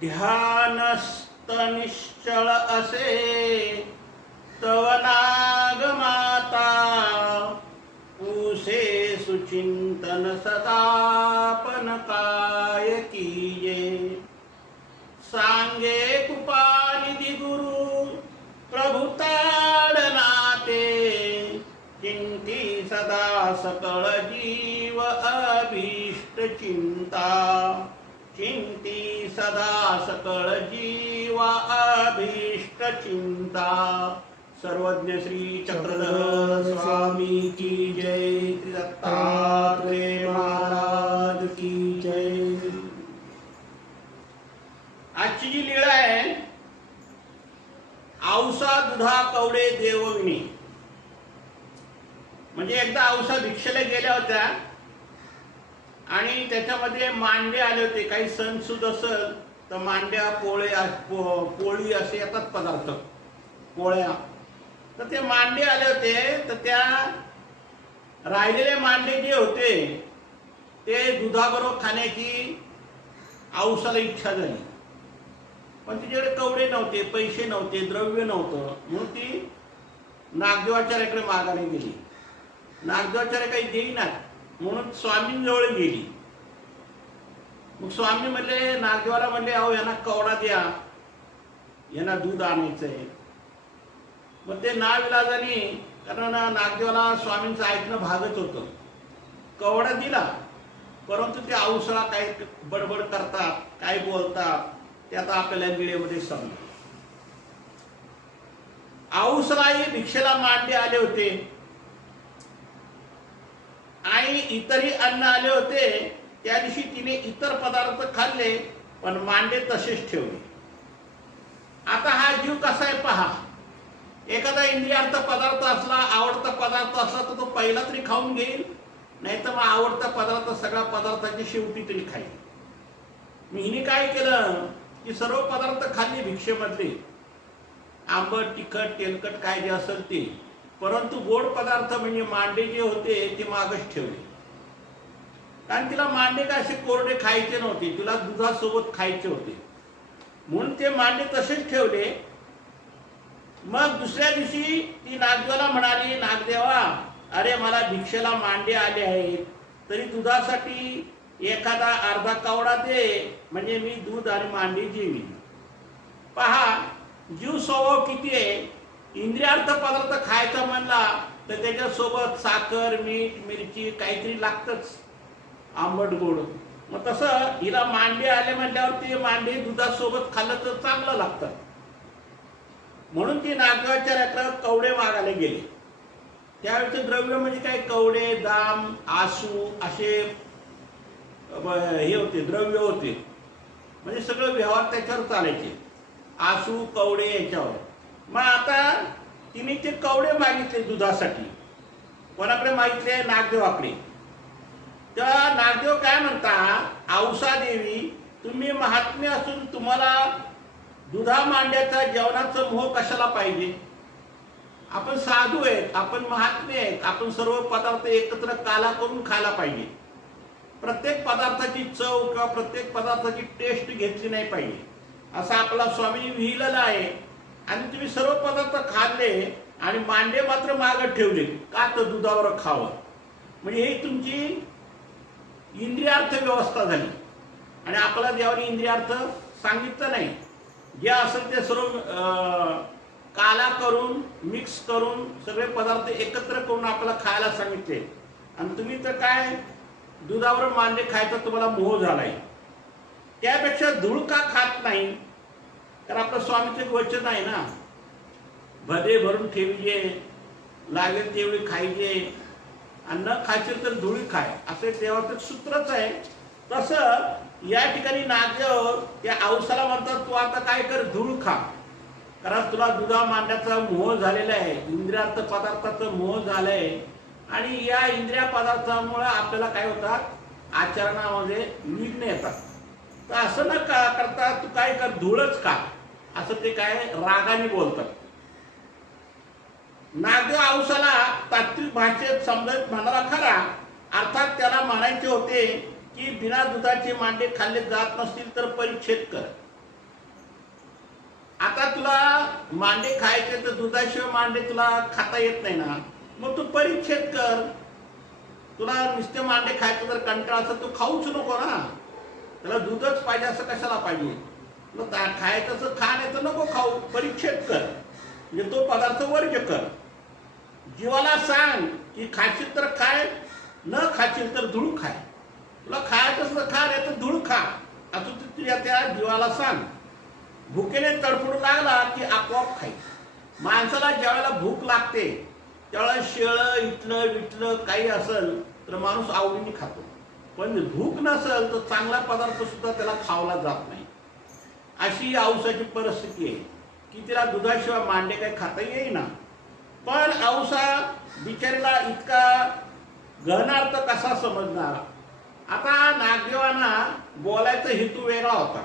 ध्यानस्थ निश्चळ असे तव नाग माता उसे सुचिंतन सदापन काय। कीजे सांगे कृपानिधी गुरु प्रभु ताडनाते चिंती सदा सकळ जीव अभीष्ट चिंता सदा सकळ जीव अभीष्ट चिंता. सर्वज्ञ श्री चक्रधर स्वामी की जय. दत्तात्रेय महाराज की जय. आजची जी लीळा आहे औसा दुधा कवडे देवविणी म्हणजे एकदा औसा भिक्षेला गेल्या होत्या आणि त्याच्यामध्ये मांडे आले होते. काही सणसूद असल तर मांड्या पोळे पो- पोळी असे येतात पदार्थ. पोळ्या. तर ते मांडे आले होते. तर त्या राहिलेले मांडे जे होते ते दुधाबरोबर खाण्याची औसाला इच्छा झाली. पण तिच्याकडे कवडे नव्हते पैसे नव्हते द्रव्य नव्हतं. म्हणून ती नागदेवाचार्याकडे मागायला गेली. नागदेवाचार्य काही देईनात. म्हणून स्वामींजवळ गेली. मग स्वामी म्हणले नागदेवाला म्हणले अहो यांना कवडा द्या. यांना दूध आणायचंय. मग ते नाविलाजाने कारण नागदेवाला स्वामींचं ऐकणं भागत होतं. कवडा दिला परंतु ते औसळा काही बडबड करतात काय बोलतात ते आता आपल्याला निळेमध्ये समजलं. औसलाही भिक्षेला मांडे आले होते. आणि इतरही अन्न आले होते त्या दिवशी तिने इतर पदार्थ खाल्ले पण मांडे तसेच ठेवले. आता हा जीव कसा आहे पहा. एखादा इंद्रियार्थ पदार्थ असला आवडता पदार्थ असला तर तो पहिला तरी खाऊन घेईल. नाही तर मग आवडता पदार्थ सगळ्या पदार्थाची शेवटी तरी खाईल. मी हिने काय केलं की सर्व पदार्थ खाल्ले भिक्षेमधले. आंबट तिखट तेलकट काय जे असेल ते. परंतु गोड पदार्थ म्हणजे मांडे जे होते ते मागच ठेवले. कारण तिला मांडे असे कोरडे खायचे नव्हते तिला दुधासोबत खायचे होते. म्हणून ते मांडे तसेच ठेवले. मग दुसऱ्या दिवशी ती नागदेवाला म्हणाली नागदेवा अरे मला भिक्षेला मांडे आले आहेत तरी दुधासाठी एखादा अर्धा कावडा दे म्हणजे मी दूध आणि मांडे जेवी पहा जीव स्वभाव किती आहे? इंद्रियार्थ पदार्थ खायचा म्हणला तर त्याच्यासोबत साखर मीठ मिरची काहीतरी लागतच. आंबट गोड. मग तसं हिला मांडे आले म्हटल्यावर ते मांडे दुधासोबत खाल्लं तर चांगलं लागतं. म्हणून ती नागदेवाचार्याकडे कवडे मागायला गेले. त्यावेळेचे द्रव्य म्हणजे काय? कवडे दाम आसू असे हे होते द्रव्य होते. म्हणजे सगळं व्यवहार त्याच्यावर चालायचे. आसू कवडे याच्यावर. मग आता तिने ते कवडे मागितले दुधासाठी. कोणाकडे मागितले? नागदेवाकडे. तर नागदेव काय म्हणता? औसा देवी तुम्ही महात्म्य असून तुम्हाला दुधा मांड्याचा जेवणाचा मोह कशाला पाहिजे? आपण साधू आहेत आपण महात्मे आहेत आपण सर्व पदार्थ एकत्र काला करून खायला पाहिजे. प्रत्येक पदार्थाची चव किंवा प्रत्येक पदार्थाची टेस्ट घेतली नाही पाहिजे. असा आपला स्वामी विहिलेला आहे. आणि तुम्ही सर्व पदार्थ खाल्ले आणि मांडे मात्र मागत ठेवले. का तर दुधावर खावं? म्हणजे ही तुमची इंद्रियार्थ व्यवस्था झाली. आणि आपला देवाने इंद्रियार्थ सांगितलं नाही. जे असेल ते सर्व काला करून मिक्स करून सगळे पदार्थ एकत्र करून आपल्याला खायला सांगितले. आणि तुम्ही तर काय दुधावर मांडे खायचा तुम्हाला मोह झालाय. त्यापेक्षा धूळ का खात नाही. तर आपलं स्वामीचं वचन आहे ना. भदे भरून ठेवजे लागेल तेवढी खायचे आणि न खायचे तर धुळी खाय असं देवाचं सूत्रच आहे. तसं या ठिकाणी नागदेव त्या औसाला म्हणतात तू आता काय कर धूळ खा. कारण तुला दुधा मांडण्याचा मोह झालेला आहे इंद्रियात पदार्थाचा मोह झालाय. आणि या इंद्रिया पदार्थामुळे आपल्याला काय होतात? आचरणामध्ये विघ्न येतात. तर असं न का करता तू काय कर धूळच का असं ते काय रागाने बोलतात. नागदेव औसाला तात्विक भाषेत समजत म्हणाला खरा अर्थात त्याला म्हणायचे होते की बिना दुधाचे मांडे खाल्ले जात नसतील तर परिच्छेद कर. आता तुला मांडे खायचे तर दुधाशिवाय मांडे तुला खाता येत नाही ना. मग तू परिच्छेद कर. तुला नुसते मांडे खायचं तर कंटाळा असं तू खाऊच नको ना. त्याला दूधच पाहिजे असं कशाला पाहिजे? मग खायचं असं खा नाही तर नको खाऊ परिच्छेद कर. म्हणजे तो पदार्थ वर्ज कर. जीवाला सांग की खाशील तर खाय न खाशील तर धुळू खाय. तुला खायचं असलं खा नाही तर धुळू खा. असं तू तुझ्या त्या जीवाला सांग. भुकेने तडफडू लागला की आपोआप खाई माणसाला ज्यावेळेला भूक लागते त्यावेळेला शेळं इटलं विटलं काही असेल तर माणूस आवडीने खातो. पण भूक नसेल तर चांगला पदार्थ सुद्धा त्याला खावला जात नाही. अशी औसाची परिस्थिती आहे की तिला दुधाशिवाय मांडे काही खाता येईना. पण औसा बिचारीला इतका गहनार्थ कसा समजणार? आता नागदेवांना बोलायचा हेतू वेगळा होता.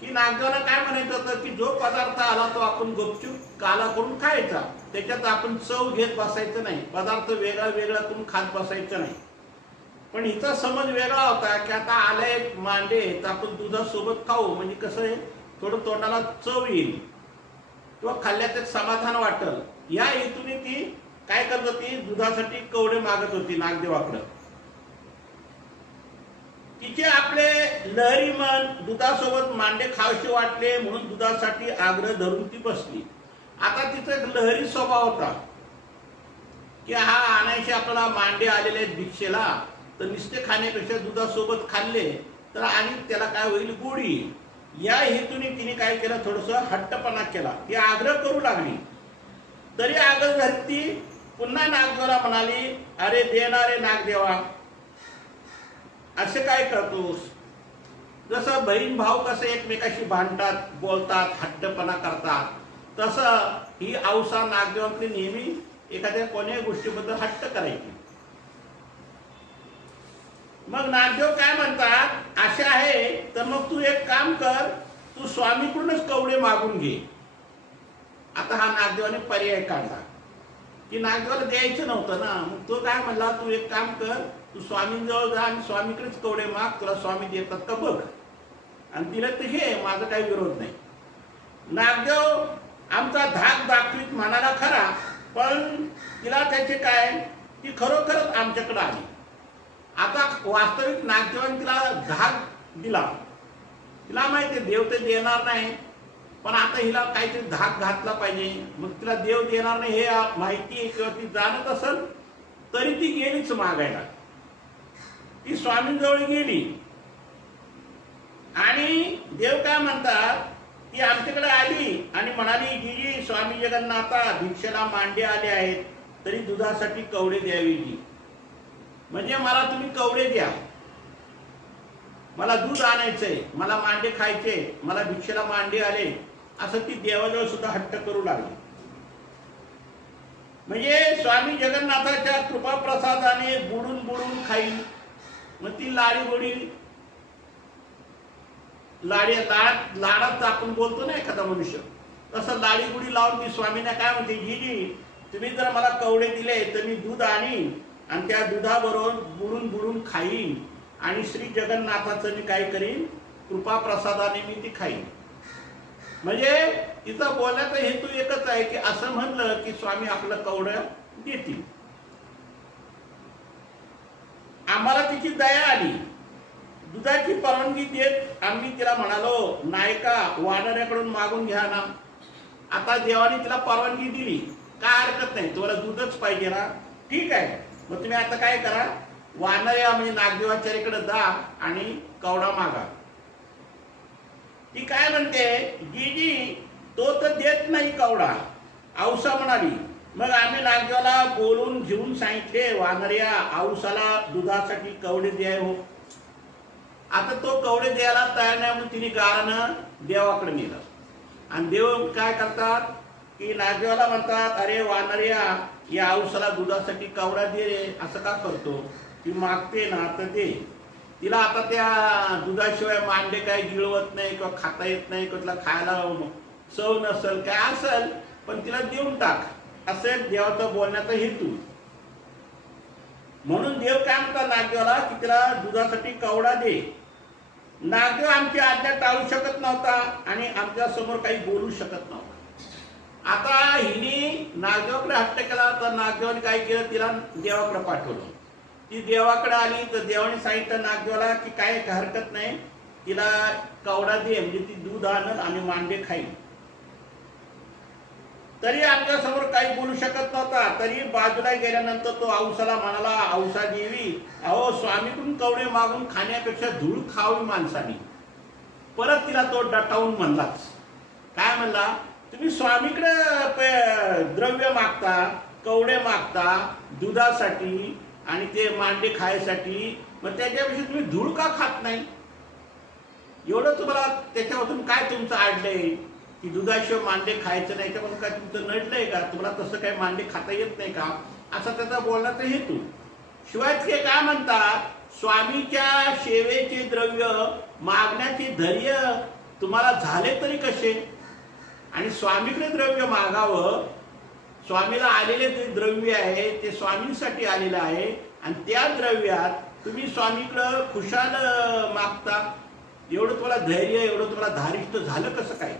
की नागदेवाला काय म्हणायचं होतं की जो पदार्थ आला तो आपण गुपचूप काला करून खायचा. त्याच्यात आपण चव घेत बसायचं नाही. पदार्थ वेगळा वेगळा करून खात बसायचं नाही. पण हिचा समज वेगळा होता की आता आलंय मांडे तर आपण दुधासोबत खाऊ. म्हणजे कसं आहे थोडं तोंडाला चव येईल. किंवा खाल्ल्यात एक समाधान वाटल. या हेतूने ती काय करत होती दुधासाठी कवडे मागत होती नागदेवाकडं. तिचे आपले लहरी मन दुधासोबत मांडे खावसे वाटले म्हणून दुधासाठी आग्रह धरून ती बसली. आता तिचा एक लहरी स्वभाव होता की हा आणायचे आपल्याला मांडे आलेले आहेत भिक्षेला. तर नुसते खाण्यापेक्षा दुधासोबत खाल्ले तर आणि त्याला काय होईल? गोडी या हेतूने तिने काय केलं? थोडस हट्टपणा केला. ती आग्रह करू लागली. तरी आग्रह धरत ती पुन्हा नागदेवाला म्हणाली अरे देणारे नागदेवा. असे काय करतोस? जसं बहीण भाऊ कसं एकमेकाशी भांडतात बोलतात हट्टपणा करतात तसं ही औसा नागदेवातली नेहमी एखाद्या कोण्याही गोष्टीबद्दल हट्ट करायची. मग नागदेव काय म्हणतात? असे आहे तर मग तू एक काम कर तू स्वामीकडूनच कवडे मागून घे. आता हा नागदेवाने पर्याय काढला. की नागदेवाला द्यायचं नव्हतं ना मग तो काय म्हणला तू एक काम कर तू स्वामींजवळ जा आणि स्वामीकडेच कवडे माग तुला स्वामी देतात का बघ. आणि तिला ते घे माझा काही विरोध नाही. नागदेव आमचा धाक दाखवीत म्हणाला खरा पण तिला त्याचे काय ती खरोखरच आमच्याकडे आली. आता वास्तविक नागदेवान तिला धाक दिला. तिला माहिती आहे देव ते देणार नाही पण आता हिला काहीतरी धाक घातला पाहिजे. मग तिला देव देणार नाही हे माहिती आहे किंवा ती जाणत असेल तरी ती गेलीच मागायला. ती स्वामींजवळ गेली. आणि देव काय म्हणतात ती आमच्याकडे आली आणि म्हणाली गिरी जी स्वामी जगन्नाथा भिक्षेला मांडे आले आहेत तरी दुधासाठी कवडे द्यावी जी म्हणजे मला तुम्ही कवडे द्या. मला दूध आणायचंय मला मांडे खायचे मला भिक्षेला मांडे आले असं ती देवाजवळ सुद्धा हट्ट करू लागली. म्हणजे स्वामी जगन्नाथाच्या कृपा प्रसादाने बुडून बुडून खाईल मग ती लाडी गोडी लाडी लाड लाडात आपण बोलतो ना एखादा मनुष्य तसं लाडी गुडी लावून ती स्वामींना काय म्हणते जी जी तुम्ही जर मला कवडे दिले तर मी दूध आणीन आणि त्या दुधाबरोबर बुडून बुडून खाईन. आणि श्री जगन्नाथाचं मी काय करीन? कृपा प्रसादाने मी ती खाईन. म्हणजे तिचा बोलण्याचा हेतू एकच आहे की असं म्हणलं की स्वामी आपलं कवडं देतील. आम्हाला तिची दया आली. दुधाची परवानगी देत आम्ही तिला म्हणालो नायका वानऱ्याकडून मागून घ्या ना. आता देवाने तिला परवानगी दिली. काय हरकत नाही तुम्हाला दूधच पाहिजे ना. ठीक आहे. मग तुम्ही आता काय करा? वानया म्हणजे नागदेवाचार्याकडे जा आणि कवडा मागा. ती काय म्हणते? जीजी तो तर देत नाही कवडा. औसा म्हणाली मग आम्ही नागदेवाला बोलून घेऊन सांगितले वानर्या औसाला दुधासाठी कवडे द्याय हो. आता तो कवडे द्यायला तयार नाही म्हणून तिने गारानं देवाकडे नेलं. आणि देव काय करतात? की नागदेवाला म्हणतात अरे वानर्या या औसाला दुधासाठी कवडा दे रे असं का करतो? ती मागते ना तर दे. तिला आता त्या दुधाशिवाय मांडे काही गिळवत नाही किंवा खाता येत नाही कुठला खायला चव नसल काय असल पण तिला देऊन टाक. असं देवाचा बोलण्याचा हेतू. म्हणून देव काय म्हणतात नागदेवाला? की तिला दुधासाठी कवडा दे. नागदेव आमची आज्ञा टाळू शकत नव्हता आणि आमच्यासमोर काही बोलू शकत नव्हता. आता हिने नागदेवाकडे हट्ट केला तर नागदेवाने काय केलं? तिला देवाकडे पाठवलं. ती देवाकडे आली तर देवाने सांगितलं नागदेवाला की काय हरकत नाही. तिला कवडा दे म्हणजे ती दूध आणल आणि मांडे खाईल. तरी आमच्यासमोर काही बोलू शकत नव्हता. तरी बाजूला गेल्यानंतर तो औसाला म्हणाला औसा देवी अहो स्वामीकडून कवडे मागून खाण्यापेक्षा धूळ खावी माणसाने. परत तिला तो डटावून म्हणलाच. काय म्हणला? तुम्ही स्वामीकडे द्रव्य मागता कवडे मागता दुधासाठी आणि ते मांडे खायसाठी मग त्याच्यापेक्षा तुम्ही धूळ का खात नाही? एवढं तुम्हाला त्याच्यामधून काय तुमचं आडलंय की दुधाशिवाय मांडे खायचं नाही त्यामधून काय तुमचं नडलंय का? तुम्हाला तसं काही मांडे खाता येत नाही का? असा त्याचा बोलण्याचा हेतू. शिवाय ते काय म्हणतात? स्वामीच्या सेवेचे द्रव्य मागण्याचे धैर्य तुम्हाला झाले तरी कसे? आणि स्वामीकडे द्रव्य मागावं. स्वामीला आलेले जे द्रव्य आहे ते स्वामींसाठी आलेलं आहे. आणि त्या द्रव्यात तुम्ही स्वामीकडं खुशाल मागता. एवढं तुम्हाला धैर्य एवढं तुम्हाला धारिष्ट झालं कसं काय?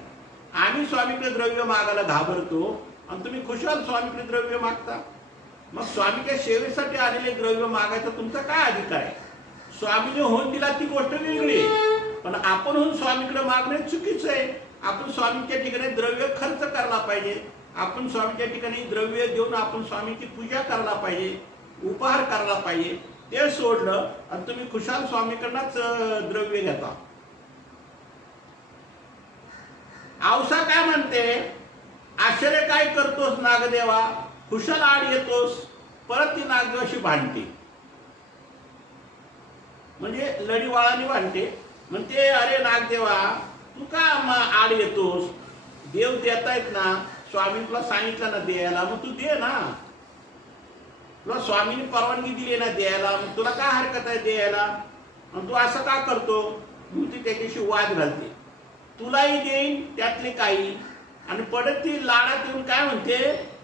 आम्ही स्वामीकडे द्रव्य मागायला घाबरतो आणि तुम्ही खुशाल स्वामीकडे द्रव्य मागता. मग स्वामीच्या सेवेसाठी आलेले द्रव्य मागायचा तुमचा काय अधिकार आहे? स्वामीने होऊन दिला ती गोष्ट वेगळी. आहे पण आपण होऊन स्वामीकडे मागणे चुकीचं आहे. आपण स्वामीच्या ठिकाणी द्रव्य खर्च करायला पाहिजे. आपण स्वामीच्या ठिकाणी द्रव्य देऊन आपण स्वामीची पूजा करायला पाहिजे उपहार करायला पाहिजे ते सोडलं आणि तुम्ही खुशाल स्वामीकडनंच द्रव्य घेता. औसा काय म्हणते? आश्चर्य काय करतोस नागदेवा? कुशल आड येतोस परत ती नागदेवाशी भांडते. म्हणजे लढीवाळाने भांडते. म्हणते अरे नागदेवा तू का मग आड येतोस. देव देतायत ना स्वामी तुला सांगितलं ना द्यायला मग तू दे ना. तुला स्वामीने परवानगी दिली ना द्यायला मग तुला काय हरकत आहे द्यायला? आणि तू असं का करतो? मग ती त्याच्याशी वाद घालते. तुलाही देईन त्यातले काही. आणि पडत ती लाडात येऊन काय म्हणते?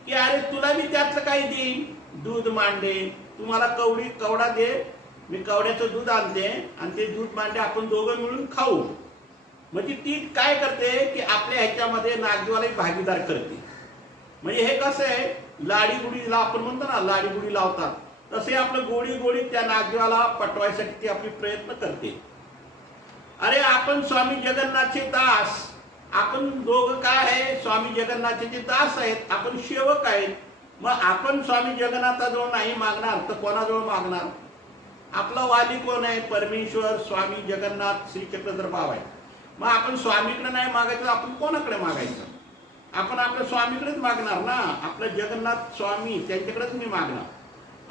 की अरे तुला मी त्यातलं काही देईन. दूध मांडे. तुम्हाला कवडी कवडा दे. मी कवड्याचं दूध आणते. आणि ते दूध मांडे आपण दोघं मिळून खाऊ. म्हणजे ती काय करते की आपल्या ह्याच्यामध्ये नागदेवालाही भागीदार करते. म्हणजे हे कसं आहे? लाडी गुडीला आपण म्हणतो ना लाडी गुडी लावतात. तसे आपलं गोडी गोडी त्या नागजीवाला पटवायसाठी ती आपली प्रयत्न करते. अरे आपण स्वामी जगन्नाथचे दास. आपण दोघं काय आहे? स्वामी जगन्नाथचे दास आहेत आपण सेवक आहेत. मग आपण स्वामी जगन्नाथाजवळ नाही मागणार तर कोणाजवळ मागणार? आपला वाली कोण आहे? परमेश्वर स्वामी जगन्नाथ श्री चक्रधर भाव आहे. मग आपण स्वामीकडे नाही मागायचं आपण कोणाकडे मागायचं? आपण आपल्या स्वामीकडेच मागणार ना? आपलं जगन्नाथ स्वामी त्यांच्याकडेच मी मागणार.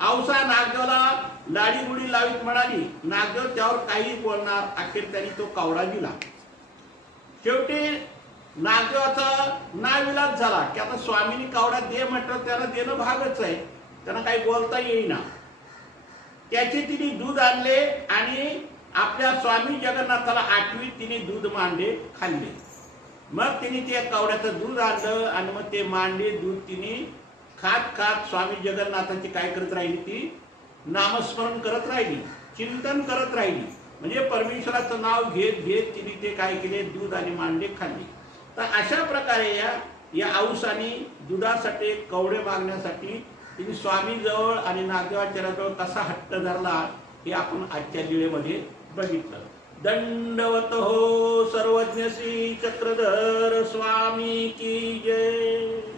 औसा नागदेवला लाडीगुडी लावीत म्हणाली नागदेव त्यावर काही बोलणार अखेर त्यांनी तो कावडा दिला. शेवटी नागदेवाचा नाविलाज झाला की आता स्वामीनी कावडा दे म्हटलं त्याला देणं भागच आहे. त्यांना काही बोलता येईना. त्याचे तिने दूध आणले आणि आपल्या स्वामी जगन्नाथाला आठवी तिने दूध मांडे खाल्ले. मग तिने ते कवड्याचं दूध आणलं आणि मग ते मांडे दूध तिने खात खात स्वामी जगन्नाथाची काय करत राहिली ती? नामस्मरण करत राहिली चिंतन करत राहिली. म्हणजे परमेश्वराचं नाव घेत घेत तिने ते काय केले? दूध आणि मांडे खाल्ले. तर अशा प्रकारे या या आऊसाने दुधासाठी कवडे मागण्यासाठी तिने स्वामीजवळ आणि नागदेवाचार्याजवळ कसा हट्ट धरला हे आपण आजच्या वेळेमध्ये बघितलं. दंडवत हो सर्वज्ञसी चक्रधर स्वामी की जय.